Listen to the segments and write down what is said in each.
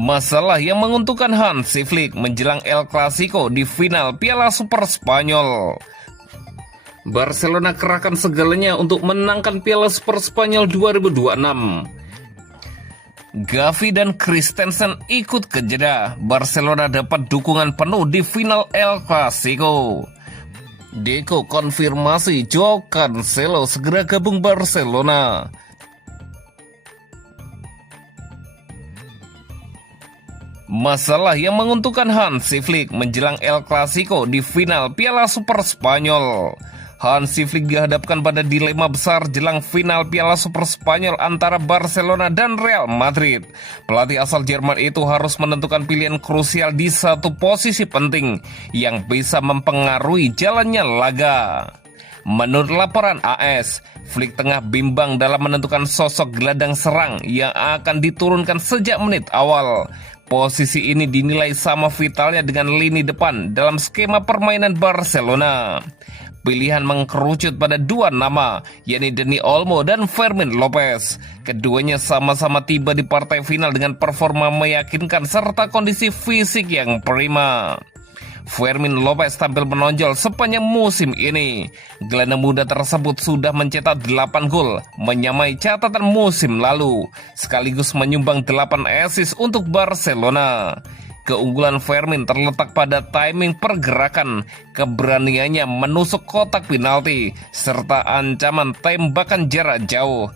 Masalah yang menguntungkan Hansi Flick menjelang El Clasico di final Piala Super Spanyol. Barcelona kerahkan segalanya untuk menangkan Piala Super Spanyol 2026. Gavi dan Christensen ikut ke Jeddah. Barcelona dapat dukungan penuh di final El Clasico. Deco konfirmasi Joao Cancelo segera gabung Barcelona. Masalah yang menguntungkan Hansi Flick menjelang El Clasico di final Piala Super Spanyol. Hansi Flick dihadapkan pada dilema besar jelang final Piala Super Spanyol antara Barcelona dan Real Madrid. Pelatih asal Jerman itu harus menentukan pilihan krusial di satu posisi penting yang bisa mempengaruhi jalannya laga. Menurut laporan AS, Flick tengah bimbang dalam menentukan sosok gelandang serang yang akan diturunkan sejak menit awal. Posisi ini dinilai sama vitalnya dengan lini depan dalam skema permainan Barcelona. Pilihan mengkerucut pada dua nama, yakni Dani Olmo dan Fermin Lopez. Keduanya sama-sama tiba di partai final dengan performa meyakinkan serta kondisi fisik yang prima. Fermin Lopez tampil menonjol sepanjang musim ini. Gelandang muda tersebut sudah mencetak 8 gol, menyamai catatan musim lalu, sekaligus menyumbang 8 assist untuk Barcelona. Keunggulan Fermin terletak pada timing pergerakan, keberaniannya menusuk kotak penalti, serta ancaman tembakan jarak jauh.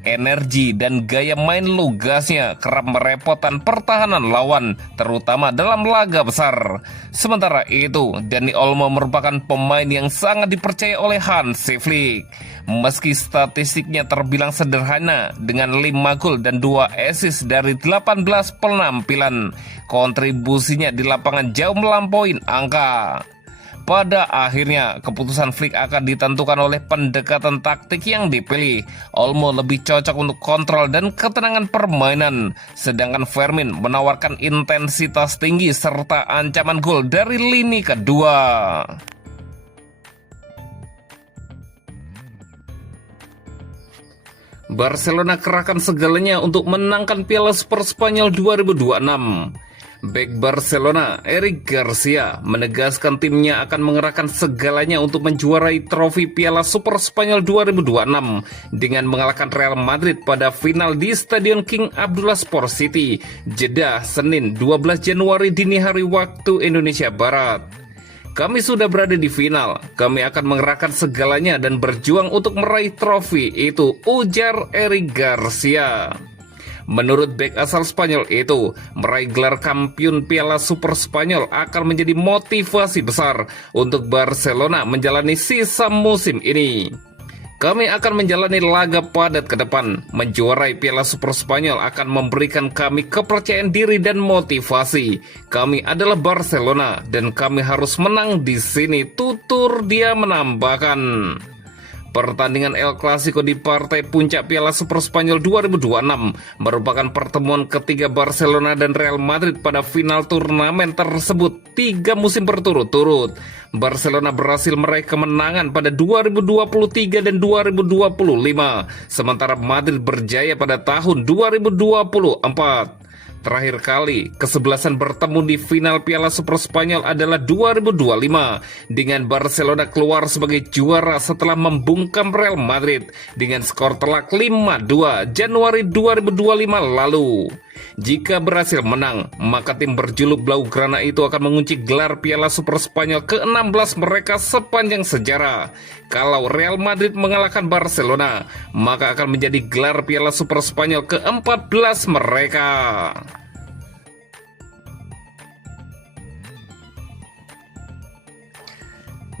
Energi dan gaya main lugasnya kerap merepotkan pertahanan lawan, terutama dalam laga besar. Sementara itu, Dani Olmo merupakan pemain yang sangat dipercaya oleh Hansi Flick. Meski statistiknya terbilang sederhana dengan 5 gol dan 2 assist dari 18 penampilan, kontribusinya di lapangan jauh melampaui angka. Pada akhirnya, keputusan Flick akan ditentukan oleh pendekatan taktik yang dipilih. Olmo lebih cocok untuk kontrol dan ketenangan permainan, sedangkan Fermin menawarkan intensitas tinggi serta ancaman gol dari lini kedua. Barcelona kerahkan segalanya untuk menangkan Piala Super Spanyol 2026. Bek Barcelona, Eric Garcia, menegaskan timnya akan mengerahkan segalanya untuk menjuarai trofi Piala Super Spanyol 2026 dengan mengalahkan Real Madrid pada final di Stadion King Abdullah Sport City, Jeddah, Senin 12 Januari dini hari waktu Indonesia Barat. Kami sudah berada di final, kami akan mengerahkan segalanya dan berjuang untuk meraih trofi itu, ujar Eric Garcia. Menurut bek asal Spanyol itu, meraih gelar kampiun Piala Super Spanyol akan menjadi motivasi besar untuk Barcelona menjalani sisa musim ini. Kami akan menjalani laga padat ke depan. Menjuarai Piala Super Spanyol akan memberikan kami kepercayaan diri dan motivasi. Kami adalah Barcelona dan kami harus menang di sini, tutur dia menambahkan. Pertandingan El Clasico di partai puncak Piala Super Spanyol 2026 merupakan pertemuan ketiga Barcelona dan Real Madrid pada final turnamen tersebut 3 musim berturut-turut. Barcelona berhasil meraih kemenangan pada 2023 dan 2025, sementara Madrid berjaya pada tahun 2024. Terakhir kali kesebelasan bertemu di final Piala Super Spanyol adalah 2025 dengan Barcelona keluar sebagai juara setelah membungkam Real Madrid dengan skor telak 5-2 Januari 2025 lalu. Jika berhasil menang, maka tim berjuluk Blaugrana itu akan mengunci gelar Piala Super Spanyol ke-16 mereka sepanjang sejarah. Kalau Real Madrid mengalahkan Barcelona, maka akan menjadi gelar Piala Super Spanyol ke-14 mereka.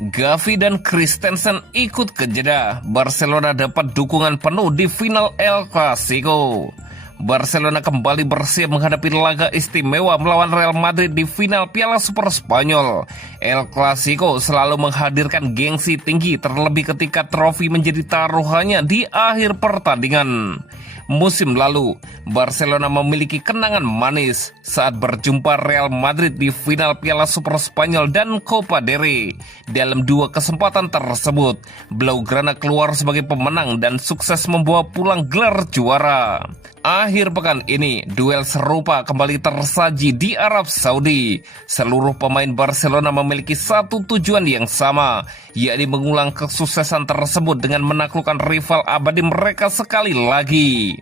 Gavi dan Christensen ikut ke Jeddah. Barcelona dapat dukungan penuh di final El Clasico. Barcelona kembali bersiap menghadapi laga istimewa melawan Real Madrid di final Piala Super Spanyol. El Clasico selalu menghadirkan gengsi tinggi, terlebih ketika trofi menjadi taruhannya di akhir pertandingan. Musim lalu, Barcelona memiliki kenangan manis saat berjumpa Real Madrid di final Piala Super Spanyol dan Copa del Rey. Dalam 2 kesempatan tersebut, Blaugrana keluar sebagai pemenang dan sukses membawa pulang gelar juara. Akhir pekan ini, duel serupa kembali tersaji di Arab Saudi. Seluruh pemain Barcelona memiliki satu tujuan yang sama, yakni mengulang kesuksesan tersebut dengan menaklukkan rival abadi mereka sekali lagi.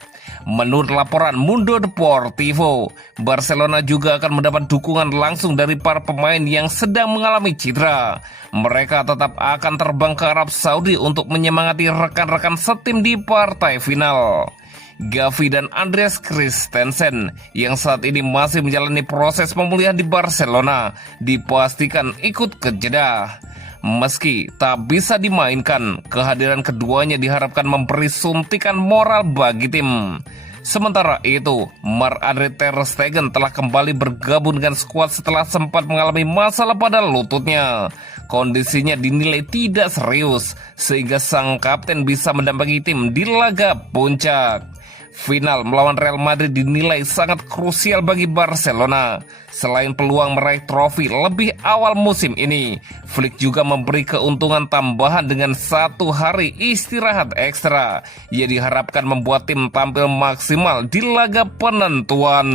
Menurut laporan Mundo Deportivo, Barcelona juga akan mendapat dukungan langsung dari para pemain yang sedang mengalami cedera. Mereka tetap akan terbang ke Arab Saudi untuk menyemangati rekan-rekan setim di partai final. Gavi dan Andreas Christensen yang saat ini masih menjalani proses pemulihan di Barcelona dipastikan ikut ke Jeddah. Meski tak bisa dimainkan, kehadiran keduanya diharapkan memberi suntikan moral bagi tim. Sementara itu, Marc-Andre ter Stegen telah kembali bergabung dengan skuad setelah sempat mengalami masalah pada lututnya. Kondisinya dinilai tidak serius, sehingga sang kapten bisa mendampingi tim di laga puncak. Final melawan Real Madrid dinilai sangat krusial bagi Barcelona. Selain peluang meraih trofi lebih awal musim ini, Flick juga memberi keuntungan tambahan dengan 1 hari istirahat ekstra. Ia diharapkan membuat tim tampil maksimal di laga penentuan.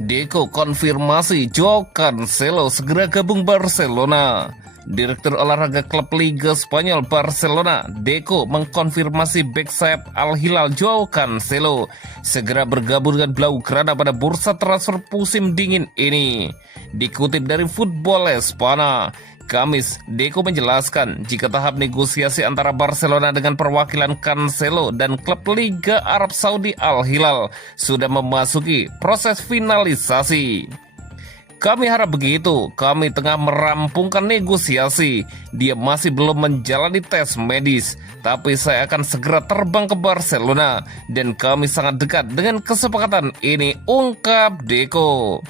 Deco konfirmasi Joao Cancelo segera gabung Barcelona. Direktur olahraga klub Liga Spanyol Barcelona, Deco, mengkonfirmasi bek sayap Al Hilal Joao Cancelo segera bergabung dengan Blaugrana pada bursa transfer musim dingin ini. Dikutip dari Football Espana, Kamis, Deco menjelaskan jika tahap negosiasi antara Barcelona dengan perwakilan Cancelo dan klub Liga Arab Saudi Al Hilal sudah memasuki proses finalisasi. Kami harap begitu, kami tengah merampungkan negosiasi. Dia masih belum menjalani tes medis, tapi saya akan segera terbang ke Barcelona dan kami sangat dekat dengan kesepakatan ini, ungkap Deco.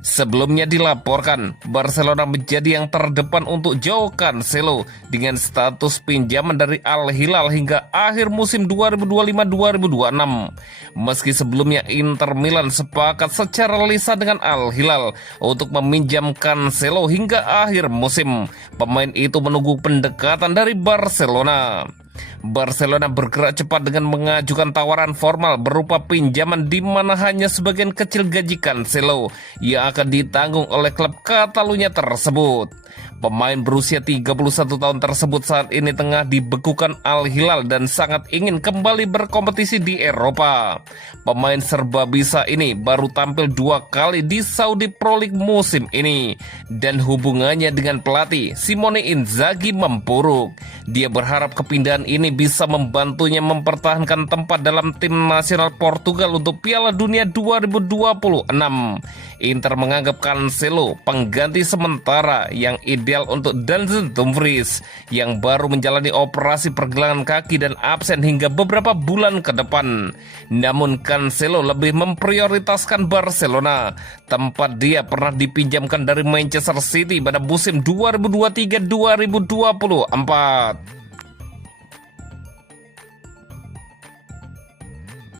Sebelumnya dilaporkan, Barcelona menjadi yang terdepan untuk Joao Cancelo dengan status pinjaman dari Al Hilal hingga akhir musim 2025-2026. Meski sebelumnya Inter Milan sepakat secara lisan dengan Al Hilal untuk meminjam Cancelo hingga akhir musim, pemain itu menunggu pendekatan dari Barcelona. Barcelona bergerak cepat dengan mengajukan tawaran formal berupa pinjaman di mana hanya sebagian kecil gaji Cancelo yang akan ditanggung oleh klub Catalunya tersebut. Pemain berusia 31 tahun tersebut saat ini tengah dibekukan Al Hilal dan sangat ingin kembali berkompetisi di Eropa. Pemain serba bisa ini baru tampil 2 kali di Saudi Pro League musim ini dan hubungannya dengan pelatih Simone Inzaghi memburuk. Dia berharap kepindahan ini bisa membantunya mempertahankan tempat dalam tim nasional Portugal untuk Piala Dunia 2026. Inter menganggap Cancelo pengganti sementara yang ideal untuk Denzel Dumfries yang baru menjalani operasi pergelangan kaki dan absen hingga beberapa bulan ke depan. Namun Cancelo lebih memprioritaskan Barcelona, tempat dia pernah dipinjamkan dari Manchester City pada musim 2023-2024.